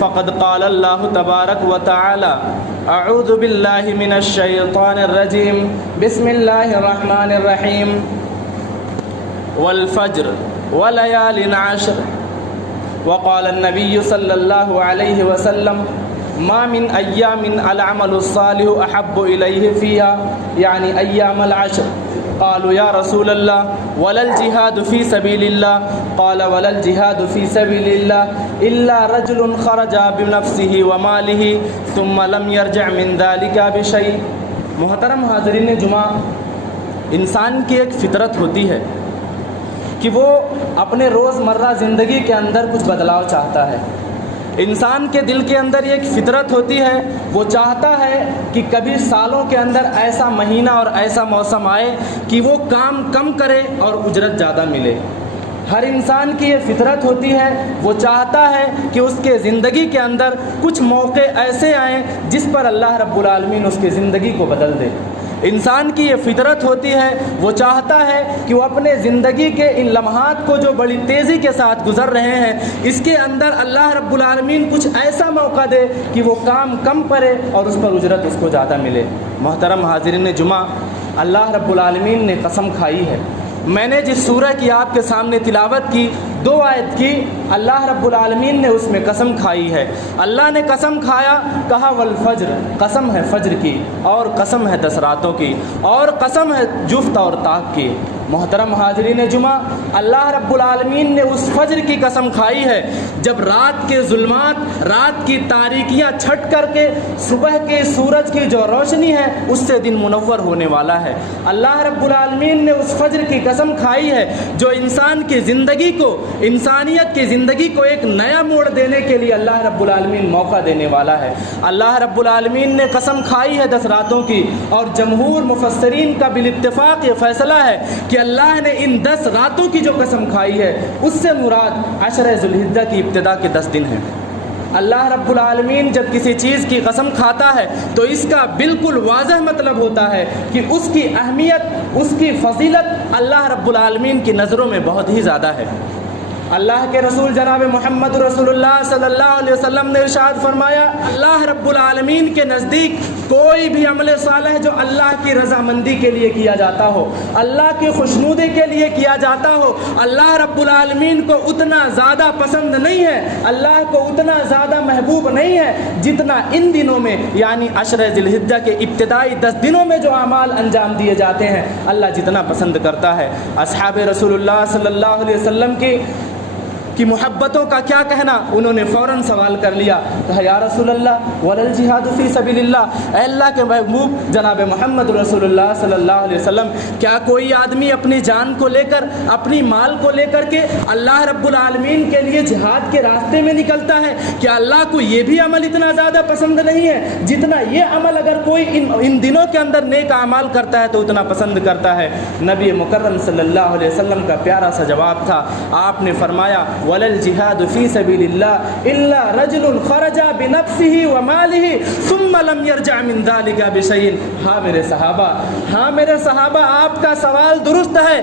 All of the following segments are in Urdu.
فقد قال اللہ تبارک و تعالی اعوذ باللہ من الشیطان الرجیم بسم اللہ الرحمن الرحیم والفجر وليال عشر وقال النبي صلى الله عليه وسلم ما من أيام العمل الصالح أحب إليه فيها يعني أيام العشر قالوا يا رسول الله ولا الجهاد في سبيل الله قال ولا الجهاد في سبيل الله إلا رجل خرج بنفسه وماله ثم لم يرجع من ذلك بشيء۔ محترم حاضرین جمعہ، انسان کی ایک فطرت ہوتی ہے کہ وہ اپنے روزمرہ زندگی کے اندر کچھ بدلاؤ چاہتا ہے۔ انسان کے دل کے اندر ایک فطرت ہوتی ہے، وہ چاہتا ہے کہ کبھی سالوں کے اندر ایسا مہینہ اور ایسا موسم آئے کہ وہ کام کم کرے اور اجرت زیادہ ملے۔ ہر انسان کی یہ فطرت ہوتی ہے، وہ چاہتا ہے کہ اس کے زندگی کے اندر کچھ موقع ایسے آئیں جس پر اللہ رب العالمین اس کی زندگی کو بدل دے۔ انسان کی یہ فطرت ہوتی ہے، وہ چاہتا ہے کہ وہ اپنے زندگی کے ان لمحات کو جو بڑی تیزی کے ساتھ گزر رہے ہیں، اس کے اندر اللہ رب العالمین کچھ ایسا موقع دے کہ وہ کام کم کرے اور اس پر اجرت اس کو زیادہ ملے۔ محترم حاضرین جمعہ، اللہ رب العالمین نے قسم کھائی ہے۔ میں نے جس سورہ کی آپ کے سامنے تلاوت کی، 2 آیت کی، اللہ رب العالمین نے اس میں قسم کھائی ہے۔ اللہ نے قسم کھایا، کہا والفجر، قسم ہے فجر کی، اور قسم ہے 10 راتوں کی، اور قسم ہے جفت اور طاق کی۔ محترم حاضرین جمعہ، اللہ رب العالمین نے اس فجر کی قسم کھائی ہے جب رات کے ظلمات، رات کی تاریکیاں چھٹ کر کے صبح کے سورج کی جو روشنی ہے اس سے دن منور ہونے والا ہے۔ اللہ رب العالمین نے اس فجر کی قسم کھائی ہے جو انسان کی زندگی کو، انسانیت کی زندگی کو ایک نیا موڑ دینے کے لیے اللہ رب العالمین موقع دینے والا ہے۔ اللہ رب العالمین نے قسم کھائی ہے 10 راتوں کی، اور جمہور مفسرین کا بالاتفاق یہ فیصلہ ہے کہ اللہ نے ان 10 راتوں کی جو قسم کھائی ہے اس سے مراد عشرہ ذو الحجہ کی ابتدا کے 10 دن ہیں۔ اللہ رب العالمین جب کسی چیز کی قسم کھاتا ہے تو اس کا بالکل واضح مطلب ہوتا ہے کہ اس کی اہمیت، اس کی فضیلت اللہ رب العالمین کی نظروں میں بہت ہی زیادہ ہے۔ اللہ کے رسول جناب محمد رسول اللہ صلی اللہ علیہ وسلم نے ارشاد فرمایا، اللہ رب العالمین کے نزدیک کوئی بھی عمل صالح جو اللہ کی رضامندی کے لیے کیا جاتا ہو، اللہ کی خوشنودی کے لیے کیا جاتا ہو، اللہ رب العالمین کو اتنا زیادہ پسند نہیں ہے، اللہ کو اتنا زیادہ محبوب نہیں ہے جتنا ان دنوں میں، یعنی عشرہ ذی الحجہ کے ابتدائی 10 دنوں میں جو اعمال انجام دیے جاتے ہیں، اللہ جتنا پسند کرتا ہے۔ اصحاب رسول اللہ صلی اللہ علیہ وسلم کی محبتوں کا کیا کہنا؟ انہوں نے فوراً سوال کر لیا، کہا یا رسول اللہ ولا الجہاد فی سبیل اللہ، اے اللہ کے محبوب جناب محمد رسول اللہ صلی اللہ علیہ وسلم، کیا کوئی آدمی اپنی جان کو لے کر، اپنی مال کو لے کر کے اللہ رب العالمین کے لیے جہاد کے راستے میں نکلتا ہے؟ کیا اللہ کو یہ بھی عمل اتنا زیادہ پسند نہیں ہے جتنا یہ عمل اگر کوئی ان دنوں کے اندر نیک اعمال کرتا ہے تو اتنا پسند کرتا ہے؟ نبی مکرم صلی اللہ علیہ وسلم کا پیارا سا جواب تھا، آپ نے فرمایا ولا الجہاد فی سبیل اللہ الا رجل خرج بنفسه وماله ثم لم يرجع من ذلك بشیء۔ ہاں میرے صحابہ، ہاں میرے صحابہ، آپ کا سوال درست ہے۔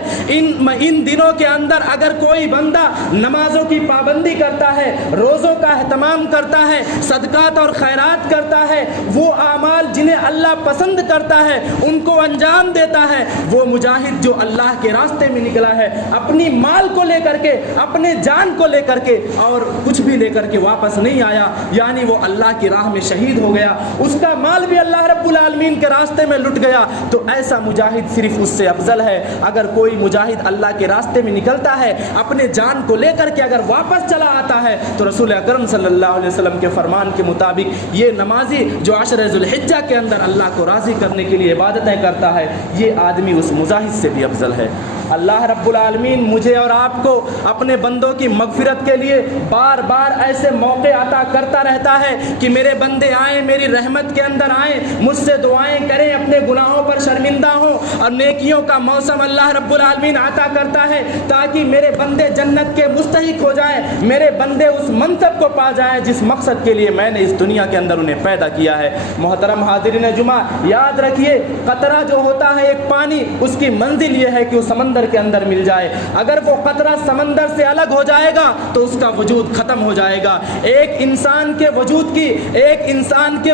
ان دنوں کے اندر اگر کوئی بندہ نمازوں کی پابندی کرتا ہے، روزوں کا اہتمام کرتا ہے، صدقات اور خیرات کرتا ہے، وہ اعمال جنہیں اللہ پسند کرتا ہے ان کو انجام دیتا ہے، وہ مجاہد جو اللہ کے راستے میں نکلا ہے، اپنی مال کو لے کر کے، اپنے جان کو لے کر کے، اور کچھ بھی لے کر کے واپس نہیں آیا، یعنی وہ اللہ کی راہ میں شہید ہو گیا، اس کا مال بھی اللہ رب العالمین کے راستے میں لٹ گیا، تو ایسا مجاہد صرف اس سے افضل ہے۔ اگر کوئی مجاہد اللہ کے راستے میں نکلتا ہے، اپنے جان کو لے کر کے اگر واپس چلا آتا ہے، تو رسول اکرم صلی اللہ علیہ وسلم کے فرمان کے مطابق یہ نمازی جو عشرہ ذو الحجہ کے اندر اللہ کو راضی کرنے کے لیے عبادتیں کرتا ہے، یہ آدمی اس مجاہد سے بھی افضل ہے۔ اللہ رب العالمین مجھے اور آپ کو اپنے بندوں کی مغفرت کے لیے بار بار ایسے موقع عطا کرتا رہتا ہے کہ میرے بندے آئیں، میری رحمت کے اندر آئیں، مجھ سے دعائیں کریں، اپنے گناہوں پر شرمندہ ہوں، اور نیکیوں کا موسم اللہ رب العالمین عطا کرتا ہے تاکہ میرے بندے جنت کے مستحق ہو جائیں، میرے بندے اس منصب کو پا جائیں جس مقصد کے لیے میں نے اس دنیا کے اندر انہیں پیدا کیا ہے۔ محترم حاضرین جمعہ، یاد رکھیے، قطرہ جو ہوتا ہے ایک پانی، اس کی منزل یہ ہے کہ وہ سمندر سمندر کے اندر مل جائے، اگر وہ قطرہ سمندر سے الگ ہو جائے گا تو اس کا وجود ختم ہو جائے گا۔ ایک انسان کے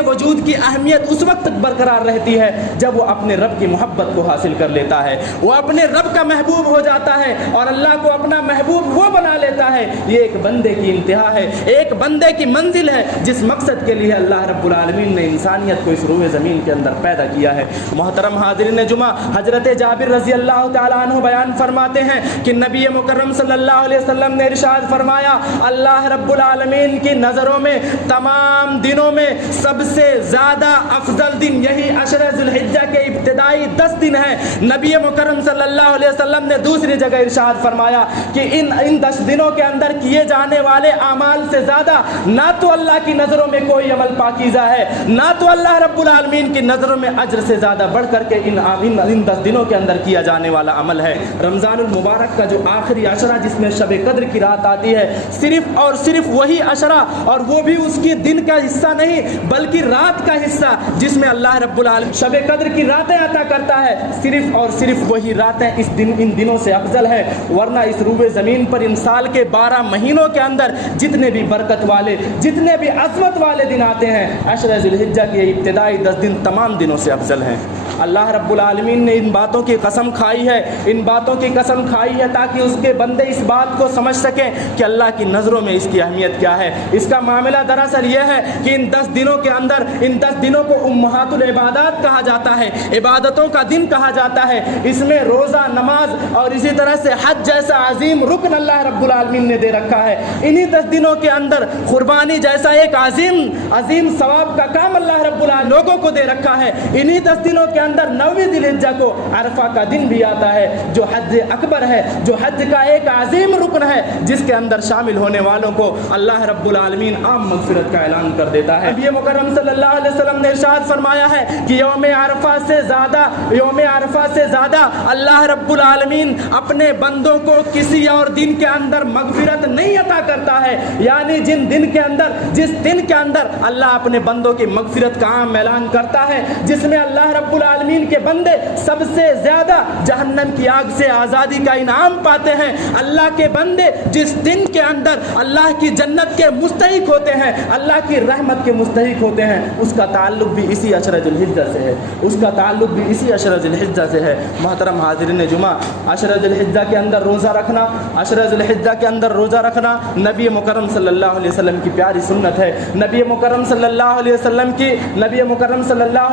وجود کی اہمیت اس وقت تک برقرار رہتی ہے جب وہ اپنے رب کی محبت کو حاصل کر لیتا ہے، وہ اپنے رب کا محبوب ہو جاتا ہے اور اللہ کو اپنا محبوب وہ بنا لیتا ہے۔ یہ ایک بندے کی انتہا ہے، ایک بندے کی منزل ہے جس مقصد کے لیے اللہ رب العالمین نے انسانیت کو اس روئے زمین کے اندر پیدا کیا ہے۔ محترم حاضرین جمعہ، حضرت جابر رضی اللہ تعالیٰ عنہ بیان فرماتے ہیں کہ نبی مکرم صلی اللہ علیہ وسلم نے ارشاد فرمایا، اللہ رب العالمین کی نظروں میں تمام دنوں میں سب سے زیادہ افضل دن یہی عشرہ ذی الحجہ کے ابتدائی 10 دن ہے۔ نبی مکرم صلی اللہ علیہ وسلم نے دوسری جگہ ارشاد فرمایا کہ ان 10 دنوں کے اندر کیے جانے والے اعمال سے زیادہ نہ تو اللہ کی نظروں میں کوئی عمل پاکیزہ ہے، نہ تو اللہ رب العالمین کی نظروں میں اجر سے زیادہ بڑھ کر کے ان 10 دنوں کے اندر کیا جانے والا عمل ہے۔ رمضان المبارک کا جو آخری عشرہ جس میں شب قدر کی رات آتی ہے، صرف اور صرف وہی عشرہ، اور وہ بھی اس کی دن کا حصہ نہیں بلکہ رات کا حصہ جس میں اللہ رب العالمین شب قدر کی راتیں عطا کرتا ہے، صرف اور صرف وہی راتیں ان دنوں سے افضل ہے۔ ورنہ اس روئے زمین پر ان سال کے 12 مہینوں کے اندر جتنے بھی برکت والے، جتنے بھی عظمت والے دن آتے ہیں، عشرہ ذی الحجہ کے ابتدائی 10 دن تمام دنوں سے افضل ہیں۔ اللہ رب العالمین نے ان باتوں کی قسم کھائی ہے تاکہ اس کے بندے اس بات کو سمجھ سکیں کہ اللہ کی نظروں میں اس کی اہمیت کیا ہے۔ اس کا معاملہ دراصل یہ ہے کہ ان 10 دنوں کے اندر، ان 10 دنوں کو امہات العبادات کہا جاتا ہے، عبادتوں کا دن کہا جاتا ہے۔ اس میں روزہ، نماز اور اسی طرح سے حج جیسا عظیم رکن اللہ رب العالمین نے دے رکھا ہے۔ انہی 10 دنوں کے اندر قربانی جیسا ایک عظیم ثواب کا کام اللہ رب العالمین لوگوں کو دے رکھا ہے۔ انہی 10 دنوں کے اندر 9ویں ذی الحجہ کو عرفہ کا دن بھی آتا ہے جو حج اکبر ہے، جو حج کا ایک عظیم رکن ہے جس کے اندر شامل ہونے والوں کو اللہ رب العالمین عام مغفرت کا اعلان کر دیتا ہے۔ نبی مکرم صلی اللہ علیہ وسلم نے ارشاد فرمایا ہے کہ یوم عرفہ سے زیادہ اللہ رب العالمین اپنے بندوں کو کسی اور دن کے اندر مغفرت نہیں عطا کرتا ہے، یعنی جس دن کے اندر اللہ اپنے بندوں کی مغفرت کا عام اعلان کرتا ہے، جس میں اللہ رب العالمین کے بندے سب سے زیادہ جہنم کی آگ سے آزادی کا انعام پاتے ہیں، اللہ کے بندے جس دن کے اندر اللہ کی جنت کے مستحق ہوتے ہیں، اللہ کی رحمت کے مستحق ہوتے ہیں، اس کا تعلق بھی اسی عشرہ ذی الحجہ سے ہے۔ محترم حاضرین جمعہ، عشرہ ذی الحجہ کے اندر روزہ رکھنا نبی مکرم صلی اللہ علیہ وسلم کی پیاری سنت ہے۔ نبی مکرم صلی اللہ علیہ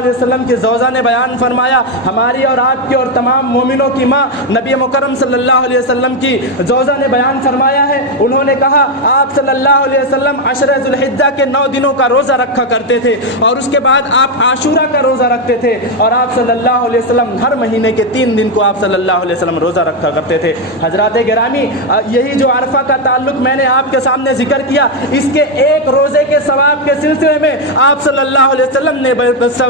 وسلم کی زوجہ نے بیان فرمایا، ہماری اور آپ کی اور تمام مومنوں کی ماں نبی مکرم صلی اللہ علیہ وسلم کی زوجہ نے بیان فرمایا ہے، انہوں نے کہا آپ صلی اللہ علیہ وسلم عشرہ ذی الحجہ کے 9 دنوں کا روزہ رکھا کرتے تھے اور اس کے بعد آپ عاشورہ کا روزہ رکھتے تھے، اور آپ صلی اللہ علیہ وسلم ہر مہینے کے 3 دن کو آپ صلی اللہ علیہ وسلم روزہ رکھا کرتے تھے۔ حضرات گرامی، یہی جو عرفہ کا تعلق میں نے آپ کے سامنے ذکر کیا، اس کے ایک روزے کے ثواب کے سلسلے میں آپ صلی اللہ علیہ وسلم نے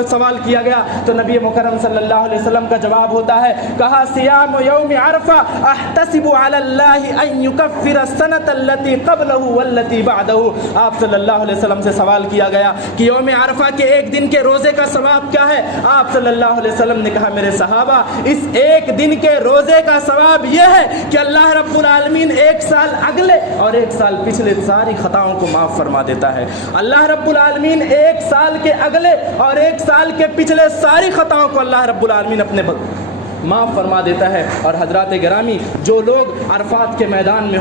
سوال کیا گیا تو نبی مکرم صلی اللہ علیہ وسلم کا جواب ہوتا ہے، کہا صیام یوم عرفہ احتسب علی اللہ ان یکفر السنۃ التي قبلہ والتي بعدہ۔ آپ صلی اللہ علیہ وسلم سے سوال کیا گیا کہ یوم عرفہ کے ایک دن کے روزے کا ثواب کیا ہے؟ آپ صلی اللہ علیہ وسلم نے کہا میرے صحابہ، اس ایک دن کے روزے کا ثواب یہ ہے کہ اللہ رب العالمین 1 سال اگلے اور 1 سال پچھلے ساری خطاؤں کو معاف فرما دیتا ہے۔ اللہ رب العالمین 1 سال کے اگلے اور 1 سال کے پچھلے ساری خطاؤں کو اللہ رب العالمین اپنے معاف فرما دیتا ہے۔ اور حضرات گرامی، جو لوگ عرفات کے میدان میں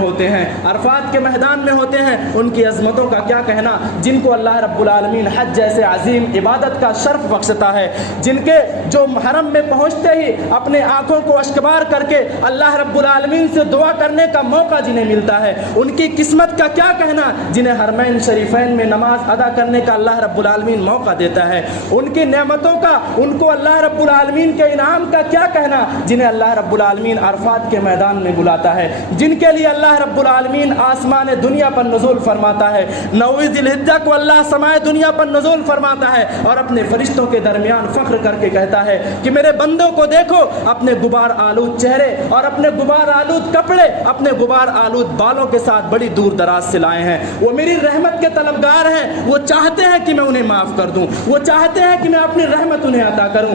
ہوتے ہیں ان کی عظمتوں کا کیا کہنا، جن کو اللہ رب العالمین حج جیسے عظیم عبادت کا شرف بخشتا ہے، جن کے جو حرم میں پہنچتے ہی اپنے آنکھوں کو اشکبار کر کے اللہ رب العالمین سے دعا کرنے کا موقع جنہیں ملتا ہے، ان کی قسمت کا کیا کہنا جنہیں حرمین شریفین میں نماز ادا کرنے کا اللہ رب العالمین موقع دیتا ہے، ان کی نعمتوں کا، ان کو اللہ رب العالمین کے انعام کا کیا کہنا جنہیں اللہ رب العالمین عرفات کے میدان میں بلاتا ہے، جن کے لیے اللہ رب العالمین آسمان دنیا پر نزول فرماتا ہے، 9ویں ذی الحجہ کو اللہ سمائے دنیا پر نزول فرماتا ہے اور اپنے فرشتوں کے درمیان فخر کر کے کہتا ہے کہ میرے بندوں کو دیکھو، اپنے غبار آلود چہرے اور اپنے غبار آلود کپڑے، اپنے غبار آلود بالوں کے ساتھ بڑی دور دراز سے لائے ہیں، وہ میری رحمت کے طلبگار ہیں، وہ چاہتے ہیں کہ میں انہیں معاف کر دوں، وہ چاہتے ہیں کہ میں اپنی رحمت انہیں عطا کروں،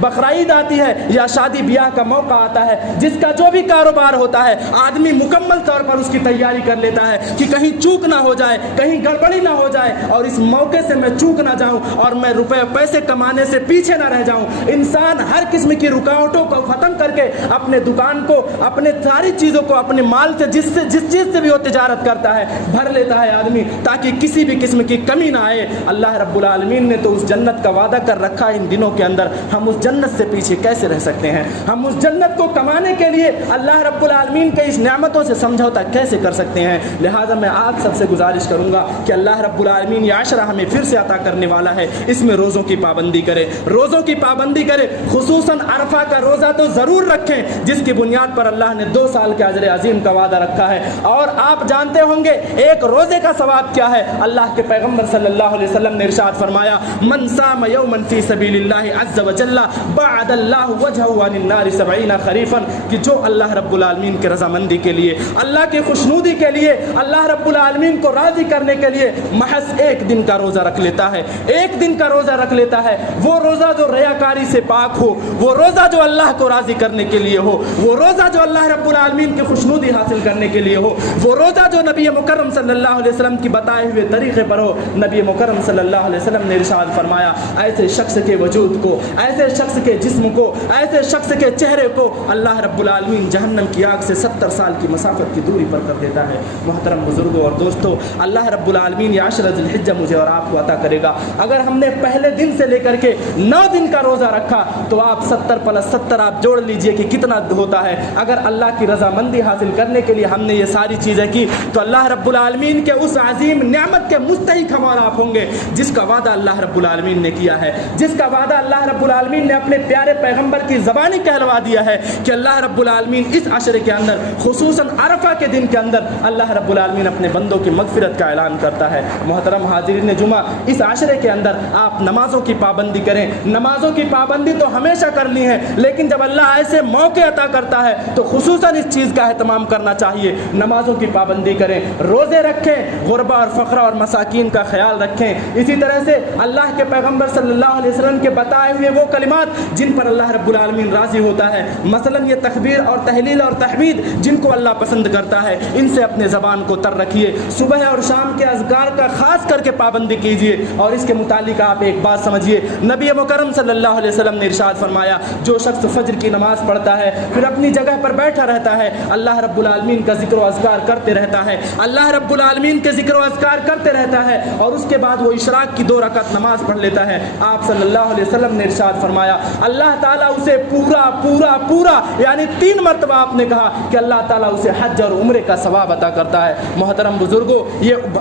بقرعید آتی ہے یا شادی بیاہ کا موقع آتا ہے، جس کا جو بھی کاروبار ہوتا ہے آدمی مکمل طور پر اس کی تیاری کر لیتا ہے کہ کہیں چوک نہ ہو جائے، کہیں گڑبڑی نہ ہو جائے اور اس موقع سے میں چوک نہ جاؤں اور میں روپے پیسے کمانے سے پیچھے نہ رہ جاؤں۔ انسان ہر قسم کی رکاوٹوں کو ختم کر کے اپنے دکان کو، اپنے ساری چیزوں کو، اپنے مال سے جس چیز سے بھی وہ تجارت کرتا ہے بھر لیتا ہے آدمی، تاکہ کسی بھی قسم کی کمی نہ آئے۔ اللہ رب العالمین نے تو اس جنت کا وعدہ کر رکھا ہے ان دنوں کے اندر، ہم اس جنت سے پیچھے کیسے رہ سکتے ہیں؟ ہم اس جنت کو کمانے کے لیے اللہ رب العالمین کے اس نعمتوں سے سمجھوتا کیسے کر سکتے ہیں؟ لہٰذا میں آپ سب سے گزارش کروں گا کہ اللہ رب العالمین یہ عشرہ ہمیں پھر سے عطا کرنے والا ہے، اس میں روزوں کی پابندی کرے، روزوں کی پابندی کرے، خصوصاً عرفہ کا روزہ تو ضرور رکھیں، جس کی بنیاد پر اللہ نے 2 سال کے اجر عظیم کا وعدہ رکھا ہے۔ اور آپ جانتے ہوں گے ایک روزے کا ثواب کیا ہے؟ اللہ کے پیغمبر صلی اللہ علیہ وسلم نے ارشاد فرمایا، من صام یوما فی سبیل اللہ عز وجل بعد اللہ وجهه عن النار 70 خریفا، کہ جو اللہ رب العالمین کے رضامندی کے لیے، اللہ کی خوشنودی کے لیے، اللہ رب العالمین کو راضی کرنے کے لیے محض 1 دن کا روزہ رکھ لیتا ہے، 1 دن کا روزہ رکھ لیتا ہے، وہ روزہ جو ریاکاری سے پاک ہو، وہ روزہ جو اللہ کو راضی کرنے کے لیے ہو، وہ روزہ جو اللہ رب العالمین کی خوشنودی حاصل کرنے کے لیے ہو، وہ روزہ جو نبی مکرم صلی اللہ علیہ وسلم کی بتائے ہوئے طریقے پر ہو۔ نبی مکرم صلی اللہ علیہ وسلم نے ارشاد فرمایا، ایسے شخص کے وجود کو، ایسے شخص کے جسم کو، ایسے شخص کے چہرے کو اللہ رب العالمین جہنم کی آگ سے 70 سال کی مسافت کی دوری پر کر دیتا ہے۔ محترم بزرگوں اور دوستوں، اللہ رب العالمین یہ 10 ذی الحجہ مجھے اور آپ کو عطا کرے گا۔ اگر ہم نے پہلے دن سے لے کر کے 9 دن کا روزہ رکھا تو آپ 70 + 70 آپ جوڑ لیجئے کہ کتنا ہوتا ہے۔ اگر اللہ کی رضامندی حاصل کرنے کے لیے ہم نے یہ ساری چیزیں کی تو اللہ رب العالمین کے اس عظیم نعمت کے مستحق ہم اور آپ ہوں گے، جس کا وعدہ اللہ رب العالمین نے کیا ہے، جس کا وعدہ اللہ رب العالمین نے اپنے پیارے پیغمبر کی زبانی کہلوا دیا ہے کہ اللہ رب العالمین اس عشرے کے اندر، خصوصاً عرفہ کے دن کے اندر، اللہ رب العالمین اپنے بندوں کی مغفرت کا اعلان کرتا ہے۔ محترم حاضرین جمعہ، اس عشرے کے اندر آپ نمازوں کی پابندی کریں۔ نمازوں کی پابندی تو ہمیشہ کرنی ہے، لیکن جب اللہ ایسے موقع عطا کرتا ہے تو خصوصاً اس چیز کا اہتمام کرنا چاہیے، نمازوں کی پابندی کریں، روزے رکھیں، غربا اور فقرا اور مساکین کا خیال رکھیں۔ اسی طرح سے اللہ کے پیغمبر صلی اللہ علیہ وسلم کے بتائے ہوئے وہ کلمات جن پر اللہ رب العالمین راضی ہوتا ہے، مثلا یہ تکبیر اور تحلیل اور تحمید جن کو اللہ پسند کرتا ہے، ان سے اپنے زبان کو تر رکھیے۔ صبح اور شام کے اذکار کا خاص کر کے پابندی کیجیے۔ اور اس کے متعلق آپ ایک بات سمجھیے، نبی مکرم صلی اللہ علیہ وسلم نے ارشاد فرمایا، جو شخص فجر کی نماز پڑھتا ہے پھر اپنی جگہ پر بیٹھا رہتا ہے، اللہ رب العالمین کا ذکر و اذکار کرتے رہتا ہے، اللہ رب العالمین کے ذکر و اذکار کرتے رہتا ہے، اور اس کے بعد وہ اشراق کی 2 رکعت نماز پڑھ لیتا ہے، آپ صلی اللہ علیہ وسلم نے ارشاد فرمایا، اللہ تعالیٰ اسے پورا پورا پورا یعنی 3 مرتبہ آپ نے کہا کہ اللہ تعالیٰ اسے حج اور عمرے کا ثواب عطا کرتا ہے۔ محترم بزرگوں،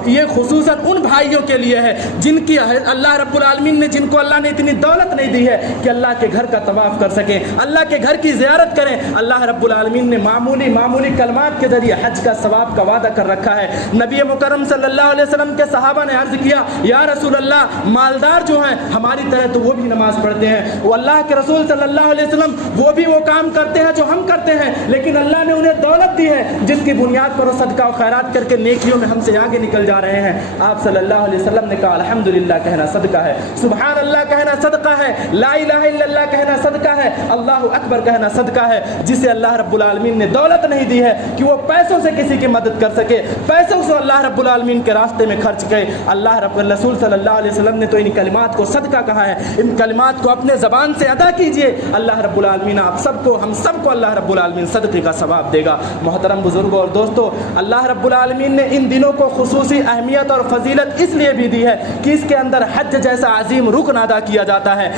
یہ خصوصاً ان بھائیوں کے لیے ہے جن کی اللہ رب العالمین نے، جن کو اللہ نے اتنی دولت نہیں دی ہے کہ اللہ کے گھر کا طواف کر سکیں، اللہ کے گھر کی زیارت کریں۔ اللہ رب العالمین نے معمولی کلمات کے ذریعے حج کا ثواب کا وعدہ کر رکھا ہے۔ نبی مکرم صلی اللہ علیہ وسلم کے صحابہ نے عرض کیا، یا رسول اللہ، مالدار جو ہیں ہماری طرح تو وہ بھی نماز پڑھتے ہیں، وہ اللہ کے رسول صلی اللہ علیہ وسلم وہ بھی وہ کام کرتے ہیں جو ہم کرتے ہیں، لیکن اللہ نے انہیں دولت دی ہے جس کی بنیاد پر وہ صدقہ و خیرات کر کے نیکیوں میں ہم سے آگے نکل جا رہے ہیں۔ آپ صلی اللہ علیہ وسلم نے کہا، الحمدللہ کہنا صدقہ ہے، سبحان اللہ کہنا صدقہ ہے، لا الہ الا اللہ کہنا صدقہ ہے، اللہ اکبر کہنا صدقہ ہے۔ جسے اللہ رب العالمین نے دولت نہیں دی ہے کہ وہ پیسوں سے کسی کی مدد کر سکے، پیسوں سے اللہ رب العالمین کے راستے میں خرچ کرے، اللہ رب الرسول صلی اللہ علیہ وسلم نے تو ان کلمات کو صدقہ کہا ہے۔ ان کلمات کو اپنے زبان سے ادا کیجئے، اللہ رب العالمین آپ سب کو، ہم سب کو اللہ رب العالمین صدقے کا ثواب دے گا۔ محترم بزرگوں اور دوستو، اللہ رب العالمین نے ان دنوں کو خصوصی اہمیت اور فضیلت اس لیے بھی دی ہے کہ اس کے اندر حج جیسا عظیم رکن ادا کیا جاتا ہے،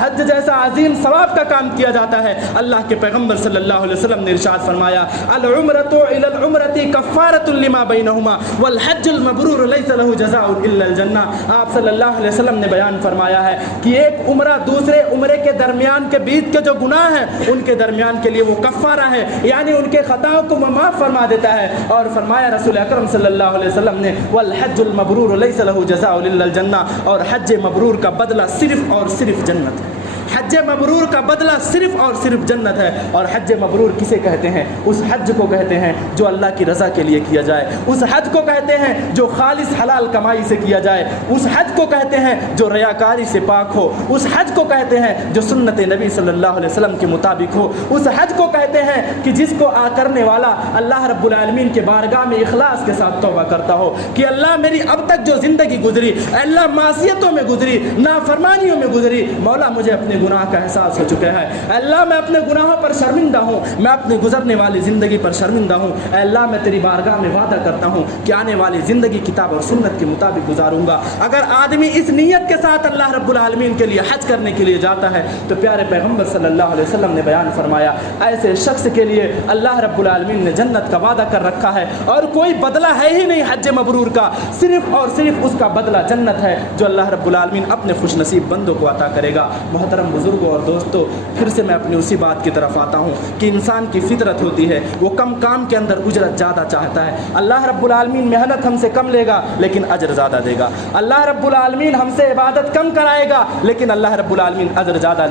حج جیسا عظیم ثواب کا کام کیا جاتا ہے۔ اللہ کے پیغمبر صلی اللہ علیہ وسلم نے ارشاد فرمایا، العمرۃ الی العمرۃ کفارۃ لما بینہما والحج المبرور لیس له جزاء الا الجنہ۔ آپ صلی اللہ علیہ وسلم نے بیان فرمایا ہے کہ ایک عمرہ دوسرے عمرے کے درمیان کے بیچ کے جو گناہ ہیں ان کے درمیان کے لیے وہ کفارہ ہے، یعنی ان کے خطاؤں کو معاف فرما دیتا ہے۔ اور فرمایا رسول اکرم صلی اللہ علیہ وسلم نے، والحج المبرور لیس له جزاء الا الجنہ، اور حج مبرور کا بدلہ صرف اور صرف جنت ہے۔ حج مبرور کا بدلہ صرف اور صرف جنت ہے۔ اور حج مبرور کسے کہتے ہیں؟ اس حج کو کہتے ہیں جو اللہ کی رضا کے لیے کیا جائے، اس حج کو کہتے ہیں جو خالص حلال کمائی سے کیا جائے، اس حج کو کہتے ہیں جو ریاکاری سے پاک ہو، اس حج کو کہتے ہیں جو سنت نبی صلی اللہ علیہ وسلم کے مطابق ہو، اس حج کو کہتے ہیں کہ جس کو کرنے والا اللہ رب العالمین کے بارگاہ میں اخلاص کے ساتھ توبہ کرتا ہو کہ اللہ میری اب تک جو زندگی گزری، اللہ معصیتوں میں گزری، نافرمانیوں میں گزری، مولا مجھے اپنے گناہ کا احساس ہو چکا ہے، اللہ میں اپنے گناہوں پر شرمندہ ہوں، میں اپنی گزرنے والی زندگی پر شرمندہ ہوں، اے اللہ میں تیری بارگاہ میں وعدہ کرتا ہوں کہ آنے والی زندگی کتاب اور سنت کے مطابق گزاروں گا۔ اگر آدمی اس نیت کے ساتھ اللہ رب العالمین کے لیے حج کرنے کے لیے جاتا ہے تو پیارے پیغمبر صلی اللہ علیہ وسلم نے بیان فرمایا ایسے شخص کے لیے اللہ رب العالمین نے جنت کا وعدہ کر رکھا ہے، اور کوئی بدلہ ہے ہی نہیں حج مبرور کا، صرف اور صرف اس کا بدلہ جنت ہے جو اللہ رب العالمین اپنے خوش نصیب بندوں کو عطا کرے گا۔ محترم بزرگوں اور دوستوں، پھر سے میں اپنی اسی بات کی طرف آتا ہوں کہ انسان کی فطرت ہوتی ہے وہ کم کام کے اندر اجرت زیادہ چاہتا ہے۔ اللہ رب العالمین محنت ہم سے کم لے گا لیکن اجر زیادہ دے گا، اللہ رب العالمین ہم سے عبادت کم کرائے گا لیکن اللہ رب العالمین اجر زیادہ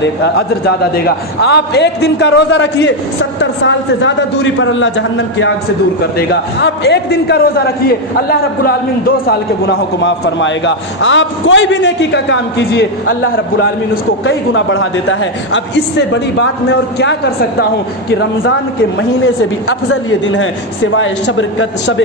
دے گا۔ آپ ایک دن کا روزہ رکھیے، 70 سال سے زیادہ دوری پر اللہ جہنم کی آگ سے دور کر دے گا۔ آپ ایک دن کا روزہ رکھیے، اللہ رب العالمین 2 سال کے گناہوں کو معاف فرمائے گا۔ آپ کوئی بھی نیکی کا کام کیجئے، اللہ رب العالمین اس کو کئی گنا بڑھا دیتا ہے۔ اب اس سے بڑی بات میں اور کیا کر سکتا ہوں کہ رمضان کے مہینے سے بھی افضل یہ دن ہے، سوائے شب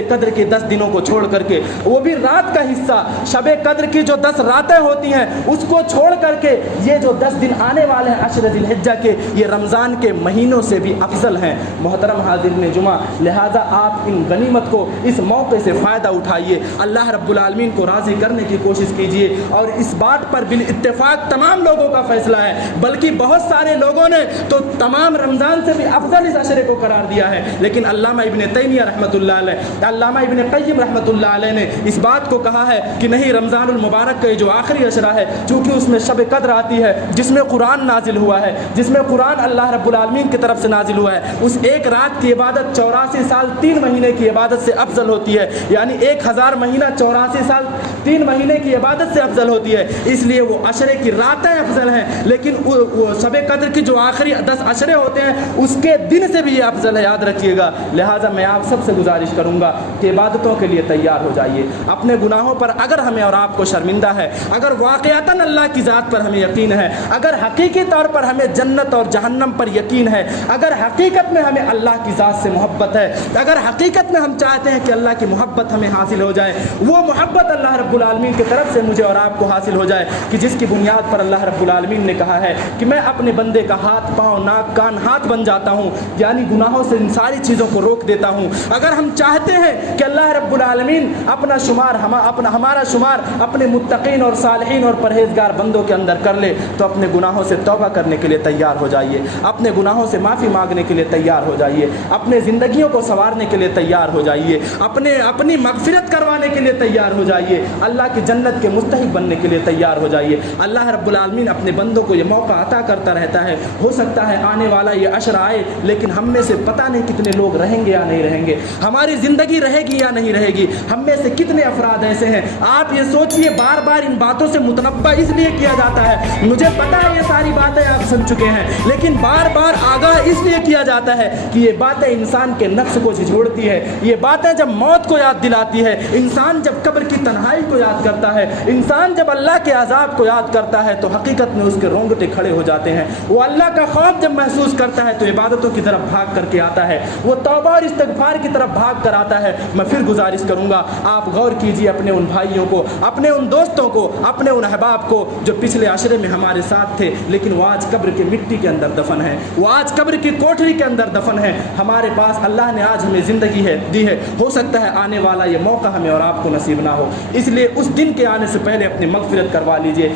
قدر کے 10 دنوں کو چھوڑ کر کے، وہ بھی رات کا حصہ، شب قدر کی جو 10 راتیں ہوتی ہیں اس کو چھوڑ کر کے یہ جو 10 دن آنے والے ہیں عشر ذی الحجہ کے، یہ رمضان کے مہینوں سے بھی افضل ہیں۔ محترم حاضرین جمعہ، لہذا آپ ان غنیمت کو، اس موقع سے فائدہ اٹھائیے، اللہ رب العالمین کو راضی کرنے کی کوشش کیجیے، اور اس بات پر بالاتفاق تمام لوگوں کا فیصلہ ہے، بلکہ بہت سارے لوگوں نے تو تمام رمضان سے بھی افضل اس عشرے کو قرار دیا ہے، لیکن علامہ ابن تیمیہ رحمۃ اللہ علیہ، علامہ ابن قیم رحمۃ اللہ علیہ نے اس بات کو کہا ہے کہ نہیں، رمضان المبارک کا یہ جو آخری عشرہ ہے، چونکہ اس میں شب قدر آتی ہے جس میں قرآن نازل ہوا ہے، جس میں قرآن اللہ رب العالمین کی طرف سے نازل ہوا ہے، اس ایک رات کی عبادت 84 سال 3 مہینے کی عبادت سے افضل ہوتی ہے، یعنی 1000 مہینہ 84 سال 3 مہینے کی عبادت سے افضل ہوتی ہے، اس لیے وہ عشرے کی راتیں افضل ہیں، لیکن وہ شب قدر کی جو آخری 10 عشرے ہوتے ہیں اس کے دن سے بھی یہ افضل ہے، یاد رکھیے گا۔ لہٰذا میں آپ سب سے گزارش کروں گا کہ عبادتوں کے لیے تیار ہو جائیے، اپنے گناہوں پر اگر ہمیں اور آپ کو شرمندہ ہے، اگر واقعتاً اللہ کی ذات پر ہمیں یقین ہے، اگر حقیقی طور پر ہمیں جنت اور جہنم پر یقین ہے، اگر حقیقت میں ہمیں اللہ کی ذات سے محبت ہے، اگر حقیقت میں ہم چاہتے ہیں کہ اللہ کی محبت ہمیں حاصل ہو جائے، وہ محبت اللہ رب العالمین کی طرف سے مجھے اور آپ کو حاصل ہو جائے کہ جس کی بنیاد پر اللہ رب العالمین نے کہا ہے کہ میں اپنے بندے کا ہاتھ، پاؤں، ناک، کان، ہاتھ بن جاتا ہوں، یعنی گناہوں سے ان ساری چیزوں کو روک دیتا ہوں۔ اگر ہم چاہتے ہیں کہ اللہ رب العالمین ہمارا شمار اپنے متقین اور صالحین اور پرہیزگار بندوں کے اندر کر لے تو اپنے گناہوں سے توبہ کرنے کے لیے تیار ہو جائیے، اپنے گناہوں سے معافی مانگنے کے لیے تیار ہو جائیے، اپنے زندگیوں کو سنوارنے کے لیے تیار ہو جائیے، اپنی مغفرت کروانے کے لیے تیار ہو جائیے، اللہ کی جنت کے مستحق بننے کے لیے تیار ہو جائیے۔ اللہ رب العالمین اپنے بندوں کو یہ موقع عطا کرتا رہتا ہے، ہو سکتا ہے آنے والا یہ عشرہ آئے لیکن ہم میں سے پتہ نہیں کتنے لوگ رہیں گے یا نہیں رہیں گے، ہماری زندگی رہے گی یا نہیں رہے گی، ہم میں سے کتنے افراد ایسے ہیں۔ آپ یہ سوچئے، بار بار ان باتوں سے متنبہ اس لیے کیا جاتا ہے، مجھے پتہ ہے یہ ساری باتیں آپ سن چکے ہیں، لیکن بار بار آگاہ اس لیے کیا جاتا ہے کہ یہ باتیں انسان کے نفس کو جھنجھوڑتی ہے، یہ باتیں جب موت کو یاد دلاتی ہے، انسان جب قبر کی تنہائی کو یاد کرتا ہے، انسان جب اللہ کے عذاب کو یاد کرتا ہے تو حقیقت میں اس کے رونگٹے کھڑے ہو جاتے ہیں، وہ اللہ کا خوف جب محسوس کرتا ہے تو عبادتوں کی طرف بھاگ کر کے آتا ہے، وہ توبہ اور استغفار کی طرف بھاگ کر آتا ہے۔ میں پھر گزارش کروں گا آپ غور کیجئے اپنے ان بھائیوں کو، اپنے ان دوستوں کو، اپنے ان احباب کو جو پچھلے عشرے میں ہمارے ساتھ تھے لیکن وہ آج قبر کی مٹی کے اندر دفن ہیں، وہ آج قبر کی کوٹھری کے اندر دفن ہیں۔ ہمارے پاس اللہ نے آج ہمیں زندگی دی ہے، ہو سکتا ہے آنے والا یہ موقع ہمیں اور آپ کو نصیب نہ ہو، اس لیے اس دن کے آنے سے پہلے اپنی مغفرت کروا لیجئے۔